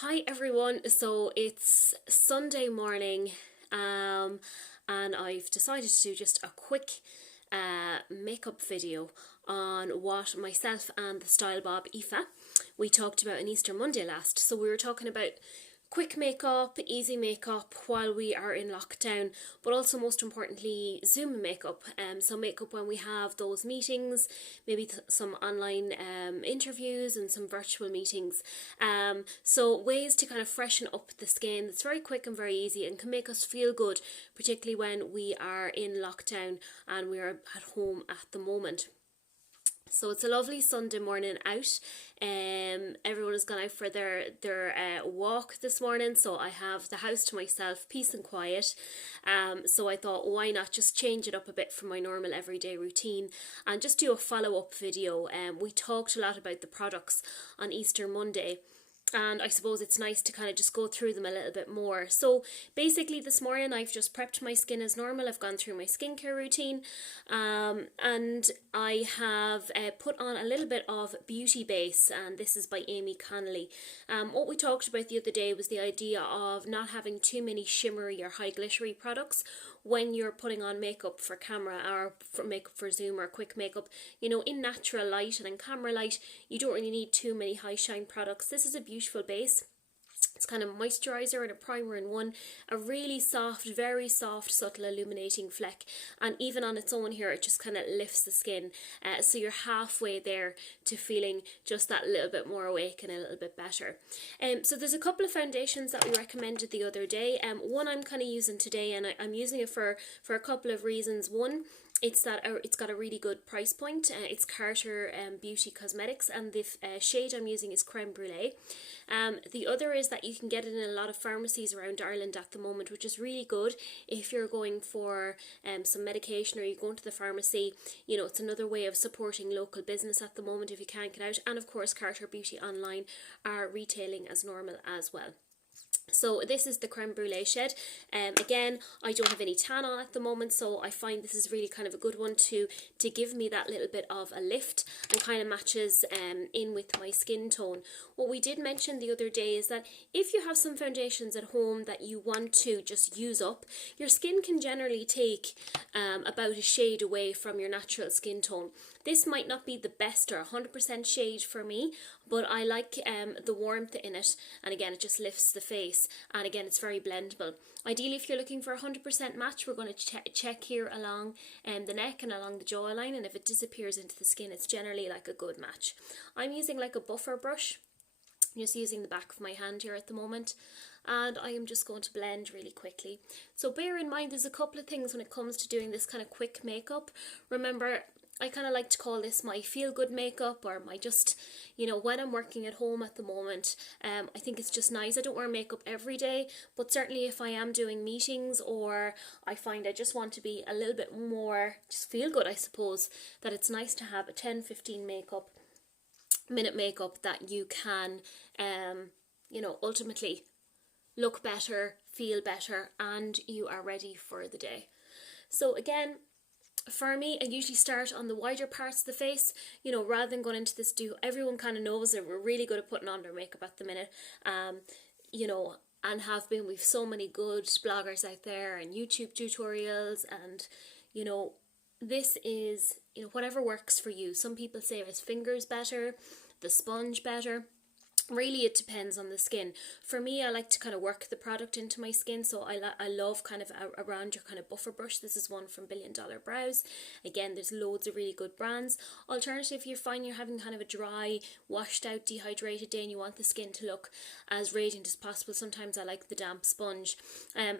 Hi everyone, so it's Sunday morning, and I've decided to do just a quick makeup video on what myself and the Style Bob Aoife we talked about on Easter Monday last. So we were talking about quick makeup, easy makeup while we are in lockdown, but also most importantly Zoom makeup. So makeup when we have those meetings, maybe some online interviews and some virtual meetings. So ways to kind of freshen up the skin. It's very quick and very easy and can make us feel good, particularly when we are in lockdown and we're at home at the moment. So it's a lovely Sunday morning out. Everyone has gone out for their walk this morning, so I have the house to myself, peace and quiet. So I thought, why not just change it up a bit from my normal everyday routine and just do a follow-up video. We talked a lot about the products on Easter Monday, and I suppose it's nice to kind of just go through them a little bit more. So basically this morning I've just prepped my skin as normal. I've gone through my skincare routine, and I have put on a little bit of Beauty Base, and this is by Amy Connolly. What we talked about the other day was the idea of not having too many shimmery or high glittery products when you're putting on makeup for camera or for makeup for Zoom or quick makeup. You know, in natural light and in camera light, you don't really need too many high shine products. This is a beautiful base. It's kind of moisturizer and a primer in one, a really soft, very soft, subtle illuminating fleck, and even on its own here it just kind of lifts the skin, so you're halfway there to feeling just that little bit more awake and a little bit better. So there's a couple of foundations that we recommended the other day. One I'm kind of using today, and I'm using it for a couple of reasons. One, it's got a really good price point. It's Carter Beauty Cosmetics, and the shade I'm using is Creme Brulee. The other is that you can get it in a lot of pharmacies around Ireland at the moment, which is really good if you're going for some medication or you're going to the pharmacy. You know, it's another way of supporting local business at the moment if you can't get out. And of course Carter Beauty online are retailing as normal as well. So this is the Creme Brulee shade. Again, I don't have any tan on at the moment, so I find this is really kind of a good one to give me that little bit of a lift, and kind of matches in with my skin tone. What we did mention the other day is that if you have some foundations at home that you want to just use up, your skin can generally take about a shade away from your natural skin tone. This might not be the best or 100% shade for me, but I like the warmth in it, and again it just lifts the face, and again it's very blendable. Ideally, if you're looking for a 100% match, we're going to check here along the neck and along the jawline, and if it disappears into the skin, it's generally like a good match. I'm using like a buffer brush, just using the back of my hand here at the moment, and I am just going to blend really quickly. So bear in mind there's a couple of things when it comes to doing this kind of quick makeup. Remember, I kind of like to call this my feel-good makeup, or my just, you know, when I'm working at home at the moment. I think it's just nice. I don't wear makeup every day, but certainly if I am doing meetings, or I find I just want to be a little bit more, just feel good, I suppose, that it's nice to have a 10-15 minute makeup that you can, you know, ultimately look better, feel better, and you are ready for the day. So again, for me, I usually start on the wider parts of the face, you know, rather than going into this everyone kind of knows that we're really good at putting on their makeup at the minute, you know, and have been. We've so many good bloggers out there and YouTube tutorials, and, you know, this is, you know, whatever works for you. Some people say his fingers better, the sponge better. Really, it depends on the skin. For me, I like to kind of work the product into my skin, so I love kind of around your kind of buffer brush. This is one from Billion Dollar Brows. Again, there's loads of really good brands. Alternative, if you find you're having kind of a dry, washed out, dehydrated day and you want the skin to look as radiant as possible, sometimes I like the damp sponge.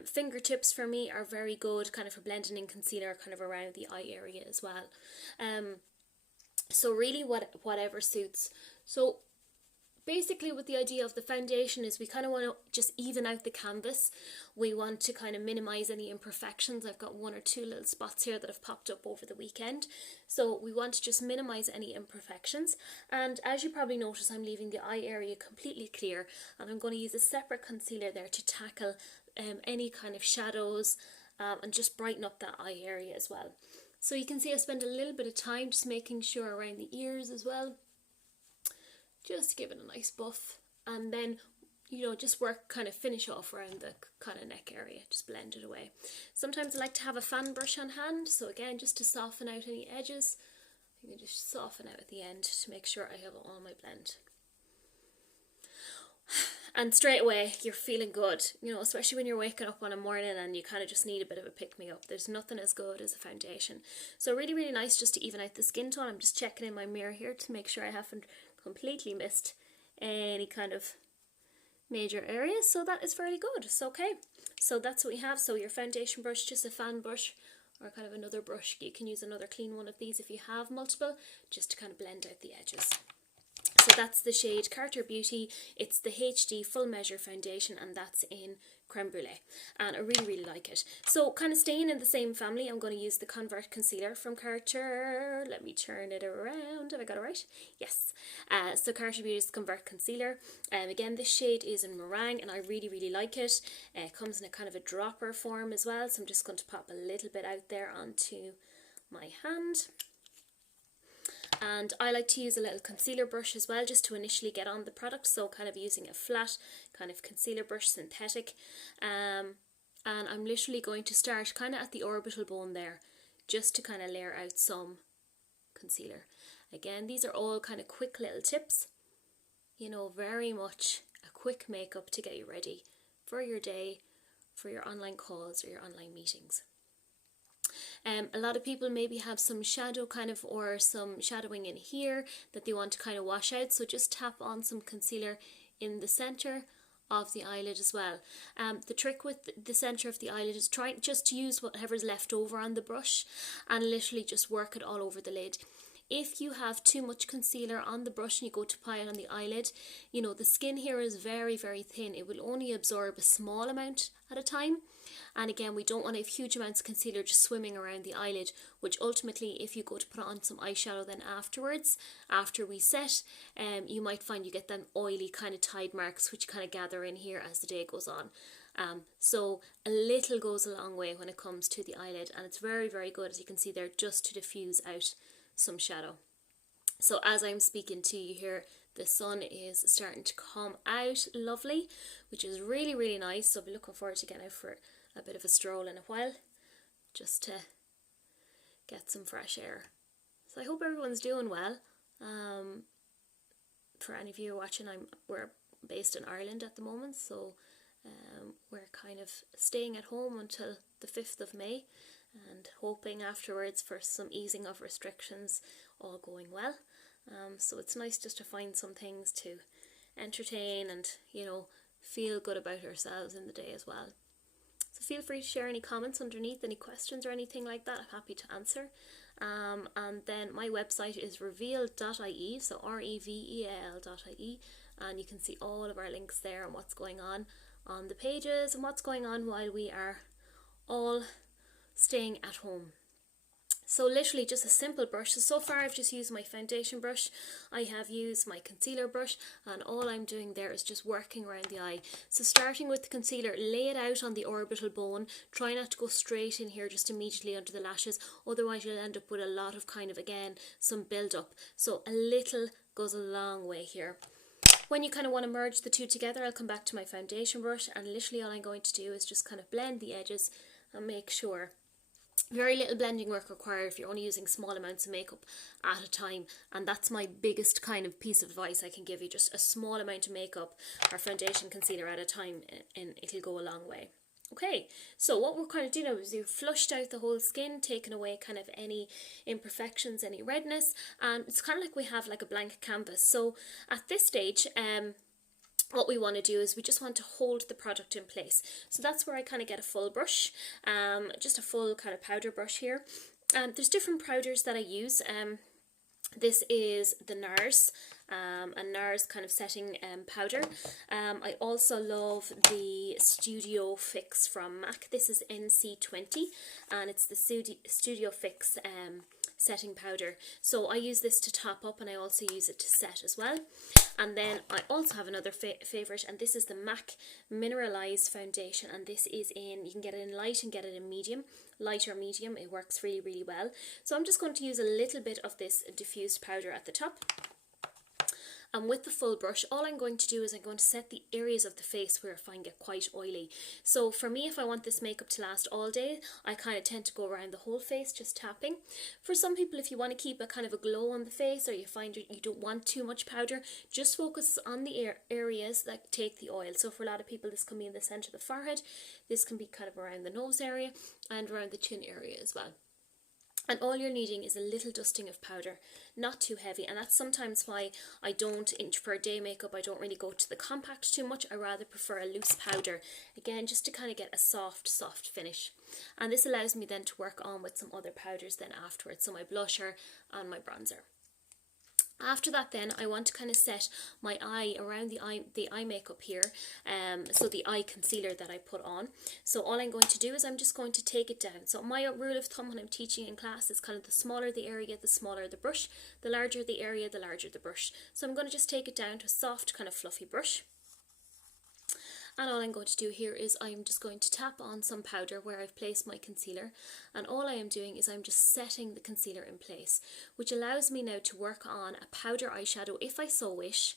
Fingertips for me are very good kind of for blending in concealer kind of around the eye area as well. So really whatever suits. So basically, with the idea of the foundation is we kind of want to just even out the canvas. We want to kind of minimize any imperfections. I've got one or two little spots here that have popped up over the weekend. So we want to just minimize any imperfections. And as you probably notice, I'm leaving the eye area completely clear, and I'm going to use a separate concealer there to tackle any kind of shadows and just brighten up that eye area as well. So you can see I spend a little bit of time just making sure around the ears as well, just to give it a nice buff. And then you know, just work, kind of finish off around the kind of neck area, just blend it away. Sometimes I like to have a fan brush on hand, so again, just to soften out any edges, you can just soften out at the end to make sure I have all my blend. And straight away, you're feeling good, you know, especially when you're waking up on a morning and you kind of just need a bit of a pick-me-up. There's nothing as good as a foundation. So really, really nice just to even out the skin tone. I'm just checking in my mirror here to make sure I haven't completely missed any kind of major areas. So that is fairly good. It's okay. So that's what we have. So your foundation brush, just a fan brush or kind of another brush. You can use another clean one of these if you have multiple, just to kind of blend out the edges. So that's the shade Carter Beauty. It's the HD Full Measure Foundation, and that's in Creme Brulee. And I really, really like it. So kind of staying in the same family, I'm going to use the Convert Concealer from Carter. Let me turn it around. Have I got it right? Yes. So Carter Beauty's Convert Concealer. Again, this shade is in Meringue, and I really, really like it. It comes in a kind of a dropper form as well. So I'm just going to pop a little bit out there onto my hand. And I like to use a little concealer brush as well, just to initially get on the product. So kind of using a flat kind of concealer brush, synthetic. And I'm literally going to start kind of at the orbital bone there, just to kind of layer out some concealer. Again, these are all kind of quick little tips, you know, very much a quick makeup to get you ready for your day, for your online calls or your online meetings. A lot of people maybe have some shadow kind of, or some shadowing in here that they want to kind of wash out, so just tap on some concealer in the center of the eyelid as well. The trick with the center of the eyelid is trying just to use whatever's left over on the brush and literally just work it all over the lid. If you have too much concealer on the brush and you go to apply it on the eyelid, you know, the skin here is very, very thin. It will only absorb a small amount at a time. And again, we don't want to have huge amounts of concealer just swimming around the eyelid, which ultimately, if you go to put on some eyeshadow then afterwards, after we set, you might find you get them oily kind of tide marks, which kind of gather in here as the day goes on. So a little goes a long way when it comes to the eyelid, and it's very, very good, as you can see there, just to diffuse out some shadow. So as I'm speaking to you here, the sun is starting to come out lovely, which is really, really nice. So I'll be looking forward to getting out for a bit of a stroll in a while, just to get some fresh air. So I hope everyone's doing well. For any of you who are watching, we're based in Ireland at the moment, so we're kind of staying at home until the 5th of May and hoping afterwards for some easing of restrictions, all going well. So it's nice just to find some things to entertain and, you know, feel good about ourselves in the day as well. So feel free to share any comments underneath, any questions or anything like that. I'm happy to answer. And then my website is reveal.ie, so reveal.ie, and you can see all of our links there and what's going on the pages and what's going on while we are all staying at home. So literally just a simple brush. So far I've just used my foundation brush, I have used my concealer brush, and all I'm doing there is just working around the eye. So starting with the concealer, lay it out on the orbital bone. Try not to go straight in here just immediately under the lashes, otherwise you'll end up with a lot of kind of, again, some build up. So a little goes a long way here. When you kind of want to merge the two together, I'll come back to my foundation brush, and literally all I'm going to do is just kind of blend the edges and make sure. Very little blending work required if you're only using small amounts of makeup at a time, and that's my biggest kind of piece of advice I can give you. Just a small amount of makeup or foundation concealer at a time, and it'll go a long way. Okay, so what we're kind of doing now is we've flushed out the whole skin, taken away kind of any imperfections, any redness, and it's kind of like we have like a blank canvas. So at this stage, what we want to do is we just want to hold the product in place. So that's where I kind of get a full brush, just a full kind of powder brush here. There's different powders that I use. This is the NARS, a NARS kind of setting powder. I also love the Studio Fix from MAC. This is NC20, and it's the Studio Fix setting powder. So I use this to top up, and I also use it to set as well. And then I also have another favourite, and this is the MAC Mineralized Foundation, and this is in, you can get it in light and get it in medium, light or medium. It works really, really well. So I'm just going to use a little bit of this diffused powder at the top. And with the full brush, all I'm going to do is I'm going to set the areas of the face where I find get quite oily. So for me, if I want this makeup to last all day, I kind of tend to go around the whole face just tapping. For some people, if you want to keep a kind of a glow on the face, or you find you don't want too much powder, just focus on the areas that take the oil. So for a lot of people, this can be in the centre of the forehead, this can be kind of around the nose area and around the chin area as well. And all you're needing is a little dusting of powder, not too heavy. And that's sometimes why I don't, for day makeup, I don't really go to the compact too much. I rather prefer a loose powder, again, just to kind of get a soft finish. And this allows me then to work on with some other powders then afterwards, so my blusher and my bronzer. After that then, I want to kind of set my eye around the eye makeup here, so the eye concealer that I put on. So all I'm going to do is I'm just going to take it down. So my rule of thumb when I'm teaching in class is kind of the smaller the area, the smaller the brush, the larger the area, the larger the brush. So I'm going to just take it down to a soft kind of fluffy brush. And all I'm going to do here is I'm just going to tap on some powder where I've placed my concealer, and all I am doing is I'm just setting the concealer in place, which allows me now to work on a powder eyeshadow if I so wish,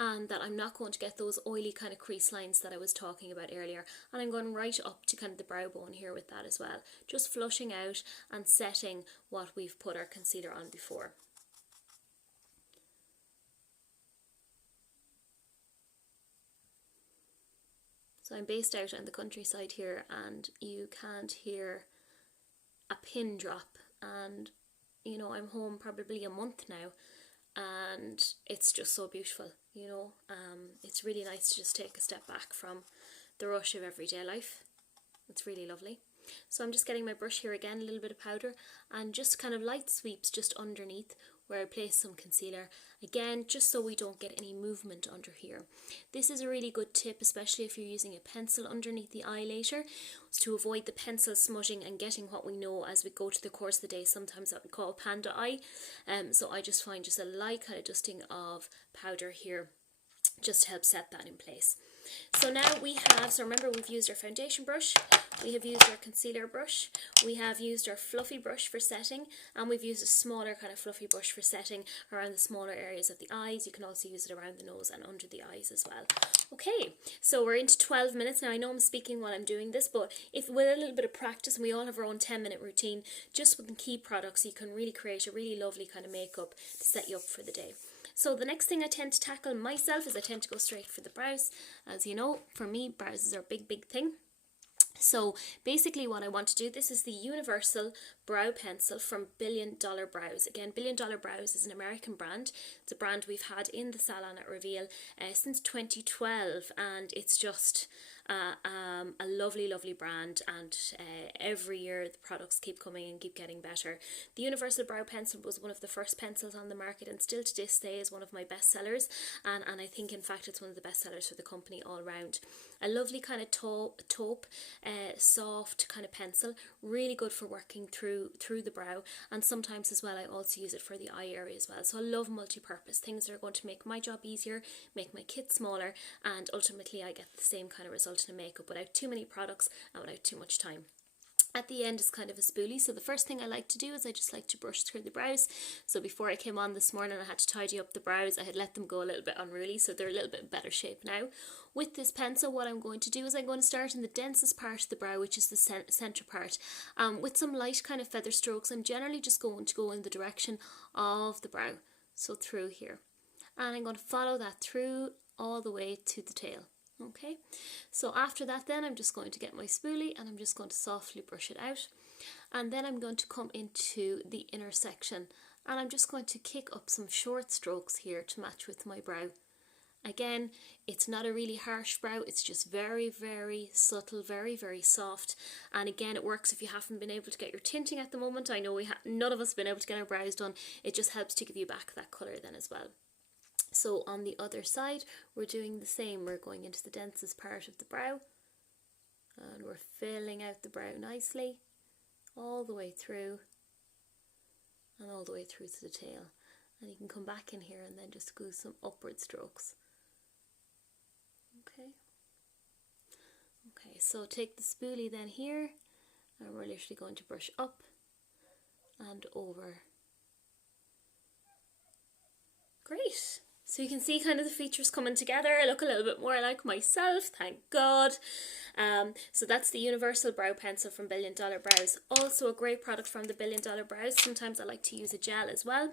and that I'm not going to get those oily kind of crease lines that I was talking about earlier. And I'm going right up to kind of the brow bone here with that as well, just flushing out and setting what we've put our concealer on before. So I'm based out on the countryside here, and you can't hear a pin drop, and you know, I'm home probably a month now, and it's just so beautiful, you know. It's really nice to just take a step back from the rush of everyday life. It's really lovely. So I'm just getting my brush here again, a little bit of powder, and just kind of light sweeps just underneath where I place some concealer, again just so we don't get any movement under here. This is a really good tip, especially if you're using a pencil underneath the eye later, to avoid the pencil smudging and getting what we know as we go to the course of the day, sometimes that we call panda eye. So I just find just a light kind of dusting of powder here just to help set that in place. So now we have, so remember we've used our foundation brush, we have used our concealer brush, we have used our fluffy brush for setting, and we've used a smaller kind of fluffy brush for setting around the smaller areas of the eyes. You can also use it around the nose and under the eyes as well. Okay, so we're into 12 minutes. Now I know I'm speaking while I'm doing this, but if with a little bit of practice, and we all have our own 10-minute routine, just with the key products, you can really create a really lovely kind of makeup to set you up for the day. So the next thing I tend to tackle myself is I tend to go straight for the brows. As you know, for me, brows are a big thing. So basically what I want to do, this is the Universal Brow Pencil from Billion Dollar Brows. Again, Billion Dollar Brows is an American brand. It's a brand we've had in the salon at Reveal since 2012, and it's just a lovely brand, and every year the products keep coming and keep getting better. The Universal Brow Pencil was one of the first pencils on the market, and still to this day is one of my best sellers, and I think in fact it's one of the best sellers for the company all round. A lovely kind of taupe, soft kind of pencil, really good for working through the brow, and sometimes as well I also use it for the eye area as well. So I love multi-purpose things that are going to make my job easier, make my kit smaller, and ultimately I get the same kind of result in a makeup without too many products and without too much time. At the end is kind of a spoolie, so the first thing I like to do is I just like to brush through the brows. So before I came on this morning, I had to tidy up the brows. I had let them go a little bit unruly, so they're a little bit better shape now. With this pencil, what I'm going to do is I'm going to start in the densest part of the brow, which is the centre part. With some light kind of feather strokes, I'm generally just going to go in the direction of the brow, so through here. And I'm going to follow that through all the way to the tail. Okay, so after that then I'm just going to get my spoolie and I'm just going to softly brush it out, and then I'm going to come into the inner section and I'm just going to kick up some short strokes here to match with my brow. Again, it's not a really harsh brow, it's just very subtle, very soft, and again it works if you haven't been able to get your tinting at the moment. I know none of us have been able to get our brows done. It just helps to give you back that colour then as well. So on the other side, we're doing the same. We're going into the densest part of the brow, and we're filling out the brow nicely, all the way through, and all the way through to the tail. And you can come back in here and then just go some upward strokes. Okay, so take the spoolie then here, and we're literally going to brush up and over. Great. So you can see kind of the features coming together. I look a little bit more like myself, thank God. So that's the Universal Brow Pencil from Billion Dollar Brows. Also a great product from the Billion Dollar Brows. Sometimes I like to use a gel as well.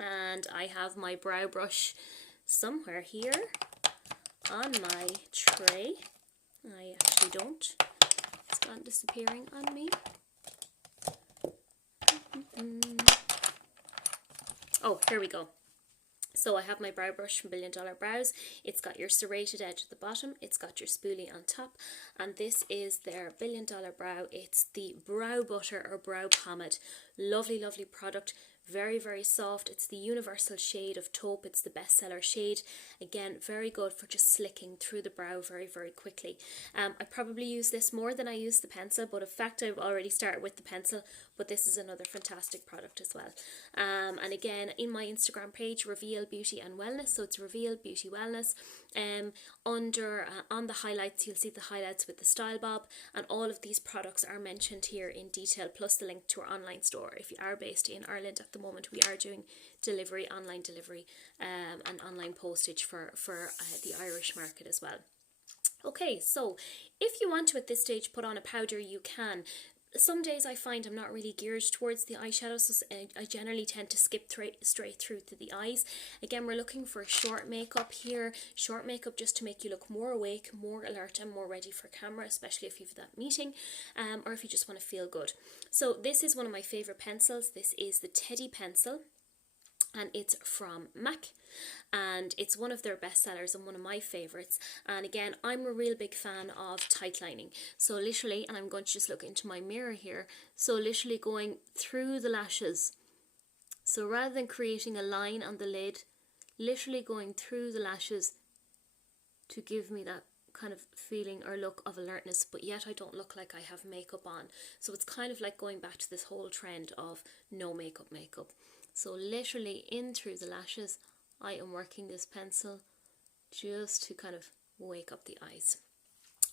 And I have my brow brush somewhere here on my tray. I actually don't. It's gone disappearing on me. Oh, here we go. So I have my brow brush from Billion Dollar Brows. It's got your serrated edge at the bottom. It's got your spoolie on top. And this is their Billion Dollar Brow. It's the Brow Butter or Brow Pomade. Lovely, lovely product. Very, very soft. It's the universal shade of taupe. It's the bestseller shade. Again, very good for just slicking through the brow very, very quickly. I probably use this more than I use the pencil, but in fact I've already started with the pencil, but this is another fantastic product as well. And again, in my Instagram page, Reveal Beauty and Wellness, so it's Reveal Beauty Wellness. On the highlights, you'll see the highlights with the Style Bob, and all of these products are mentioned here in detail, plus the link to our online store. If you are based in Ireland at the moment, we are doing delivery, online delivery, and online postage for the Irish market as well. Okay, so if you want to at this stage put on a powder, you can. Some days I find I'm not really geared towards the eyeshadows, so I generally tend to skip straight through to the eyes. Again, we're looking for short makeup here. Short makeup just to make you look more awake, more alert and more ready for camera, especially if you've that meeting, or if you just want to feel good. So this is one of my favourite pencils. This is the Teddy pencil, and it's from MAC, and it's one of their best sellers and one of my favorites. And again, I'm a real big fan of tight lining, so literally, and I'm going to just look into my mirror here, so literally going through the lashes. So rather than creating a line on the lid, literally going through the lashes to give me that kind of feeling or look of alertness, but yet I don't look like I have makeup on. So it's kind of like going back to this whole trend of no makeup. So literally in through the lashes, I am working this pencil just to kind of wake up the eyes.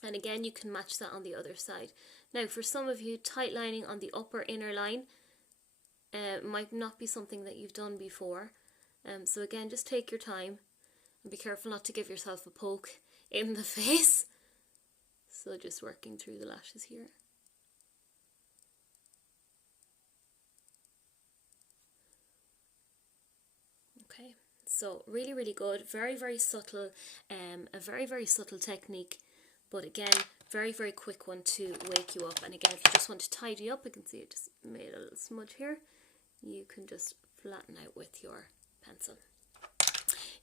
And again, you can match that on the other side. Now, for some of you, tight lining on the upper inner line might not be something that you've done before. So again, just take your time and be careful not to give yourself a poke in the face. So just working through the lashes here. Okay, so really, really good, very, very subtle, a very, very subtle technique, but again, very, very quick one to wake you up. And again, if you just want to tidy up, I can see it just made a little smudge here, you can just flatten out with your pencil.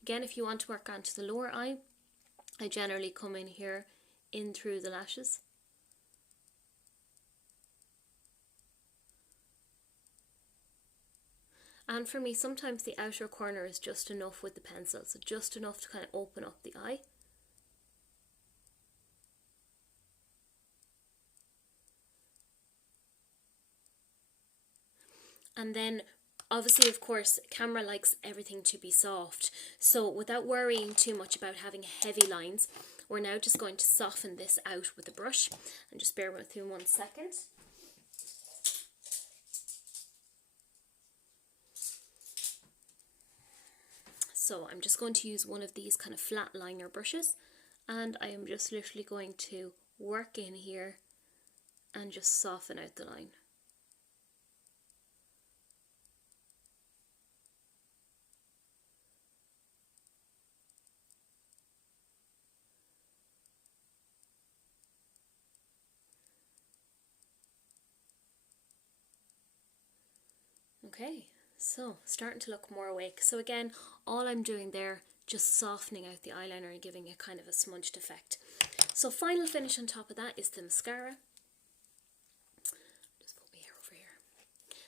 Again, if you want to work onto the lower eye, I generally come in here, in through the lashes. And for me, sometimes the outer corner is just enough with the pencil, so just enough to kind of open up the eye. And then, obviously, of course, camera likes everything to be soft. So without worrying too much about having heavy lines, we're now just going to soften this out with a brush. And just bear with me 1 second. So I'm just going to use one of these kind of flat liner brushes, and I am just literally going to work in here and just soften out the line. Okay, so starting to look more awake. So again, all I'm doing there, just softening out the eyeliner and giving it kind of a smudged effect. So final finish on top of that is the mascara. Just put my hair over here.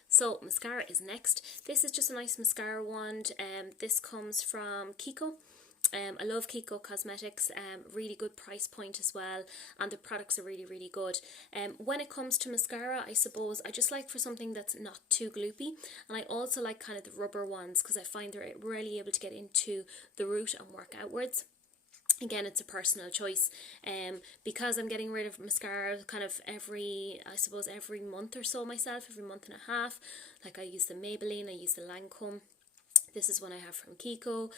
So mascara is next. This is just a nice mascara wand. This comes from Kiko. I love Kiko Cosmetics, really good price point as well, and the products are really, really good. When it comes to mascara, I suppose I just like for something that's not too gloopy, and I also like kind of the rubber ones because I find they're really able to get into the root and work outwards. Again, it's a personal choice. Because I'm getting rid of mascara kind of every month or so myself, every month and a half. Like I use the Maybelline, I use the Lancome. This is one I have from Kiko.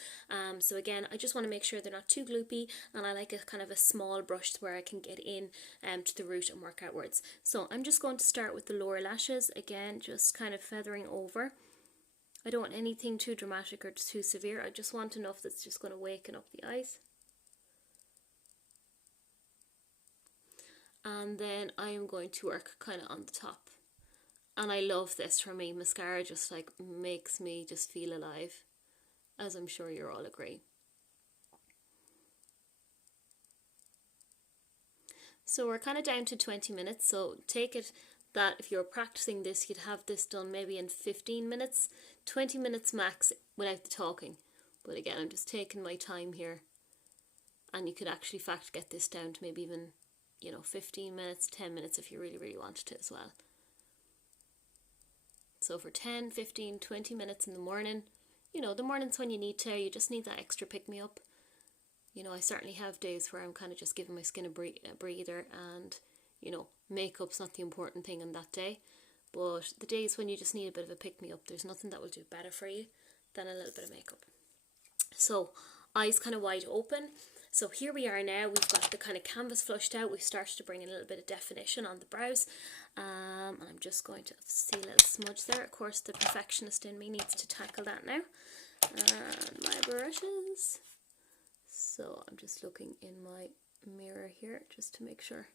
So again, I just want to make sure they're not too gloopy, and I like a kind of a small brush where I can get in to the root and work outwards. So I'm just going to start with the lower lashes, again just kind of feathering over. I don't want anything too dramatic or too severe. I just want enough that's just going to waken up the eyes. And then I am going to work kind of on the top. And I love this for me. Mascara just like makes me just feel alive, as I'm sure you'll all agree. So we're kind of down to 20 minutes. So take it that if you're practicing this, you'd have this done maybe in 15 minutes, 20 minutes max without the talking. But again, I'm just taking my time here. And you could actually get this down to maybe even, 15 minutes, 10 minutes if you really, really wanted to as well. So for 10, 15, 20 minutes in the morning, the morning's when you need to, you just need that extra pick-me-up. I certainly have days where I'm kind of just giving my skin a breather and, makeup's not the important thing on that day. But the days when you just need a bit of a pick-me-up, there's nothing that will do better for you than a little bit of makeup. So, eyes kind of wide open. So here we are now, we've got the kind of canvas flushed out, we've started to bring in a little bit of definition on the brows. And I'm just going to see a little smudge there. Of course, the perfectionist in me needs to tackle that now. And my brushes. So I'm just looking in my mirror here just to make sure.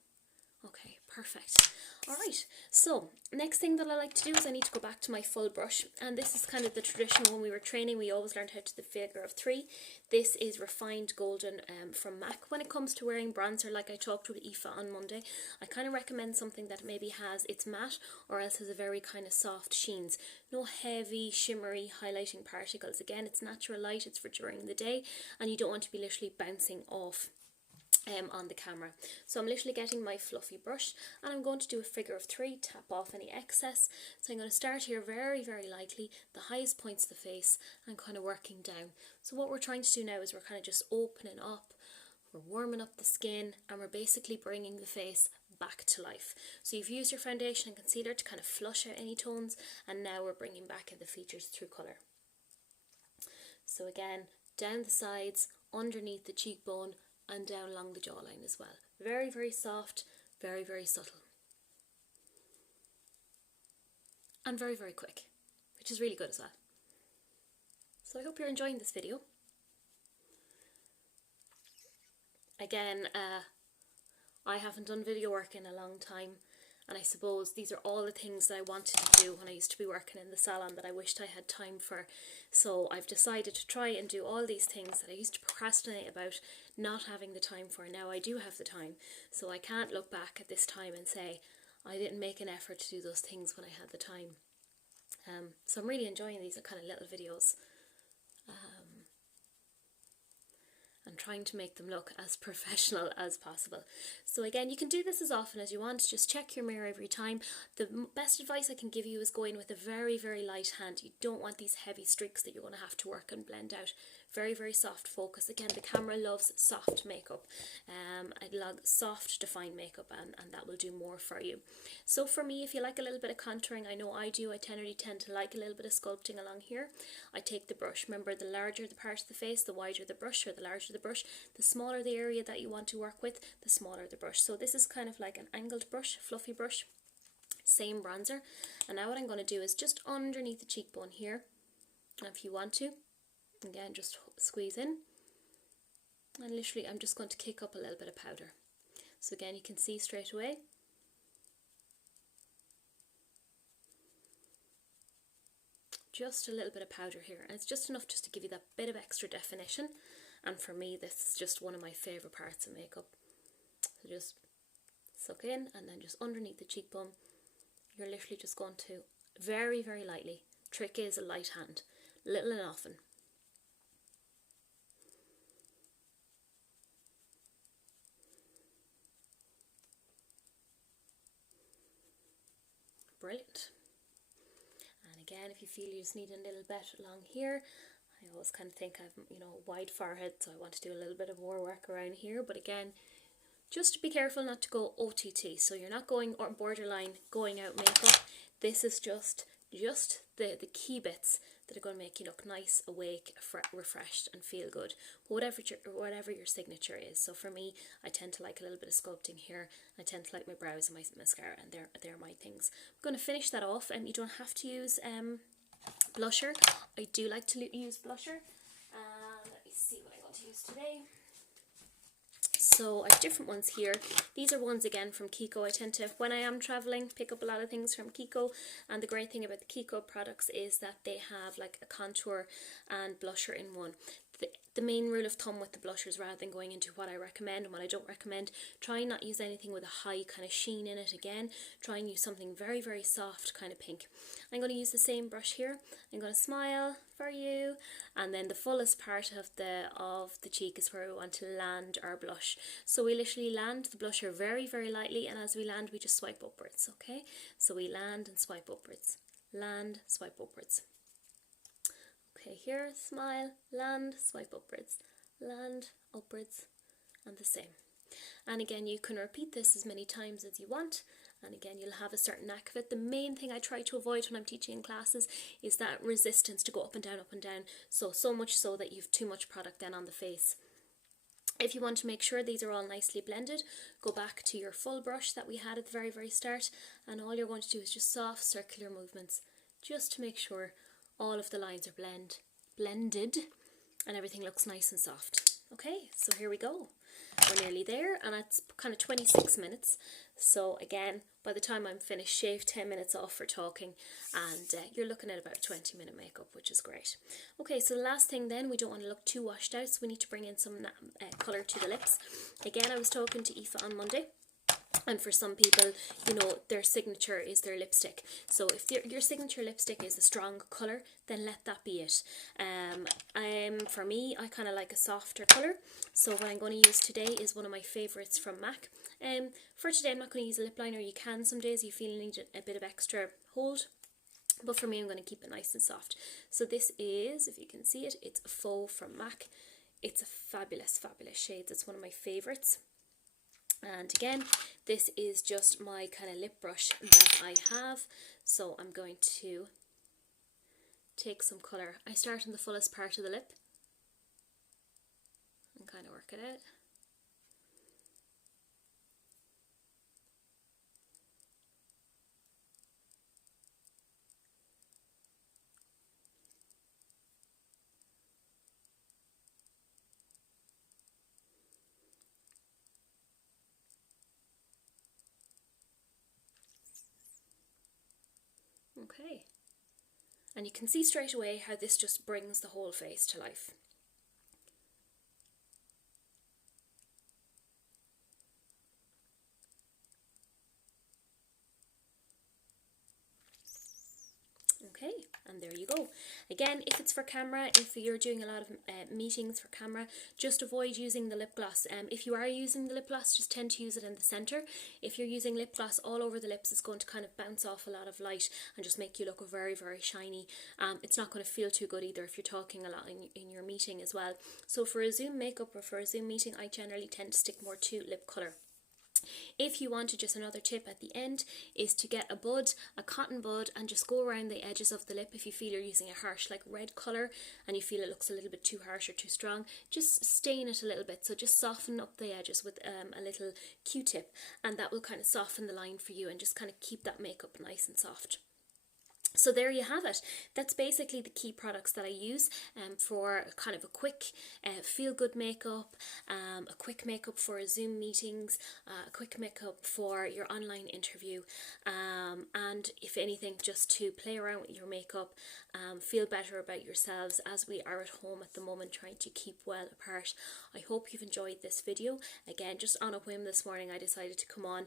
Okay, perfect. Alright, so next thing that I like to do is I need to go back to my full brush, and this is kind of the tradition. When we were training, we always learned how to do the figure of 3. This is Refined Golden from MAC. When it comes to wearing bronzer, like I talked with Aoife on Monday, I kind of recommend something that maybe it's matte or else has a very kind of soft sheens. No heavy, shimmery highlighting particles. Again, it's natural light, it's for during the day, and you don't want to be literally bouncing off on the camera. So I'm literally getting my fluffy brush and I'm going to do a figure of 3, tap off any excess. So I'm going to start here very, very lightly, the highest points of the face, and kind of working down. So what we're trying to do now is we're kind of just opening up, we're warming up the skin, and we're basically bringing the face back to life. So you've used your foundation and concealer to kind of flush out any tones, and now we're bringing back in the features through colour. So again, down the sides, underneath the cheekbone, and down along the jawline as well. Very, very soft, very, very subtle. And very, very quick, which is really good as well. So I hope you're enjoying this video. Again, I haven't done video work in a long time, and I suppose these are all the things that I wanted to do when I used to be working in the salon that I wished I had time for. So I've decided to try and do all these things that I used to procrastinate about not having the time for. Now I do have the time, so I can't look back at this time and say I didn't make an effort to do those things when I had the time. So I'm really enjoying these kind of little videos. And trying to make them look as professional as possible. So again, you can do this as often as you want. Just check your mirror every time. The best advice I can give you is go in with a very, very light hand. You don't want these heavy streaks that you're going to have to work and blend out. Very, very soft focus. Again, the camera loves soft makeup. I love soft, defined makeup, and that will do more for you. So for me, if you like a little bit of contouring, I know I do. I tend to like a little bit of sculpting along here. I take the brush. Remember, the larger the part of the face, the wider the brush, or the larger the brush, the smaller the area that you want to work with, the smaller the brush. So this is kind of like an angled brush, fluffy brush, same bronzer. And now what I'm going to do is just underneath the cheekbone here, and if you want to, again, just squeeze in, and literally I'm just going to kick up a little bit of powder. So again, you can see straight away. Just a little bit of powder here, and it's just enough just to give you that bit of extra definition. And for me, this is just one of my favourite parts of makeup. So just suck in, and then just underneath the cheekbone, you're literally just going to very, very lightly. Trick is a light hand, little and often. Brilliant. And again, if you feel you just need a little bit along here, I always kind of think I've, a wide forehead, so I want to do a little bit of more work around here. But again, just be careful not to go OTT. So you're not going or borderline going out makeup. This is just the key bits that are going to make you look nice, awake, refreshed and feel good. Whatever your signature is. So for me, I tend to like a little bit of sculpting here. I tend to like my brows and my mascara, and they're my things. I'm going to finish that off, and you don't have to use blusher. I do like to use blusher. Let me see what I'm going to use today. So I have different ones here. These are ones again from Kiko. I tend to, when I am traveling, pick up a lot of things from Kiko. And the great thing about the Kiko products is that they have like a contour and blusher in one. The main rule of thumb with the blushers, rather than going into what I recommend and what I don't recommend, try and not use anything with a high kind of sheen in it again. Try and use something very, very soft kind of pink. I'm going to use the same brush here. I'm going to smile for you, and then the fullest part of the cheek is where we want to land our blush. So we literally land the blusher very, very lightly, and as we land we just swipe upwards, okay? So we land and swipe upwards. Land, swipe upwards. Okay, here, smile, land, swipe upwards, land, upwards, and the same. And again, you can repeat this as many times as you want, and again, you'll have a certain knack of it. The main thing I try to avoid when I'm teaching in classes is that resistance to go up and down, so much so that you've too much product then on the face. If you want to make sure these are all nicely blended, go back to your full brush that we had at the very, very start, and all you're going to do is just soft circular movements, just to make sure all of the lines are blended and everything looks nice and soft. Okay, so here we go. We're nearly there, and it's kind of 26 minutes. So again, by the time I'm finished, shave 10 minutes off for talking, and you're looking at about 20-minute makeup, which is great. Okay, so the last thing then, we don't want to look too washed out, so we need to bring in some colour to the lips. Again, I was talking to Aoife on Monday. And for some people, you know, their signature is their lipstick. So if your signature lipstick is a strong colour, then let that be it. For me, I kind of like a softer colour. So what I'm going to use today is one of my favourites from MAC. For today, I'm not going to use a lip liner. You can some days, you feel you need a bit of extra hold. But for me, I'm going to keep it nice and soft. So this is, if you can see it, it's a Faux from MAC. It's a fabulous, fabulous shade. It's one of my favourites. And again, this is just my kind of lip brush that I have. So I'm going to take some colour. I start in the fullest part of the lip and kind of work it out. Okay, and you can see straight away how this just brings the whole face to life. Okay, and there you go. Again, if it's for camera, if you're doing a lot of meetings for camera, just avoid using the lip gloss. If you are using the lip gloss, just tend to use it in the centre. If you're using lip gloss all over the lips, it's going to kind of bounce off a lot of light and just make you look very, very shiny. It's not going to feel too good either if you're talking a lot in your meeting as well. So for a Zoom makeup or for a Zoom meeting, I generally tend to stick more to lip colour. If you wanted, just another tip at the end is to get a cotton bud, and just go around the edges of the lip. If you feel you're using a harsh like red colour and you feel it looks a little bit too harsh or too strong, just stain it a little bit. So just soften up the edges with a little Q-tip, and that will kind of soften the line for you and just kind of keep that makeup nice and soft. So there you have it. That's basically the key products that I use for kind of a quick feel-good makeup, a quick makeup for Zoom meetings, a quick makeup for your online interview, and if anything, just to play around with your makeup, feel better about yourselves as we are at home at the moment trying to keep well apart. I hope you've enjoyed this video. Again, just on a whim this morning, I decided to come on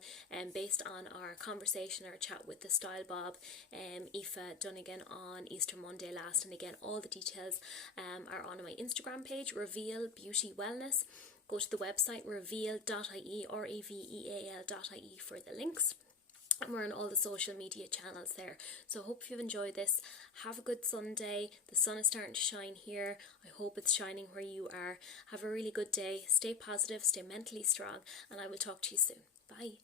based on our conversation, our chat with the Style Bob, Aoife Dunnigan on Easter Monday last. And again, all the details are on my Instagram page, Reveal Beauty Wellness. Go to the website reveal.ie, reveal.ie for the links. And we're on all the social media channels there. So I hope you've enjoyed this. Have a good Sunday. The sun is starting to shine here. I hope it's shining where you are. Have a really good day. Stay positive, stay mentally strong, and I will talk to you soon. Bye.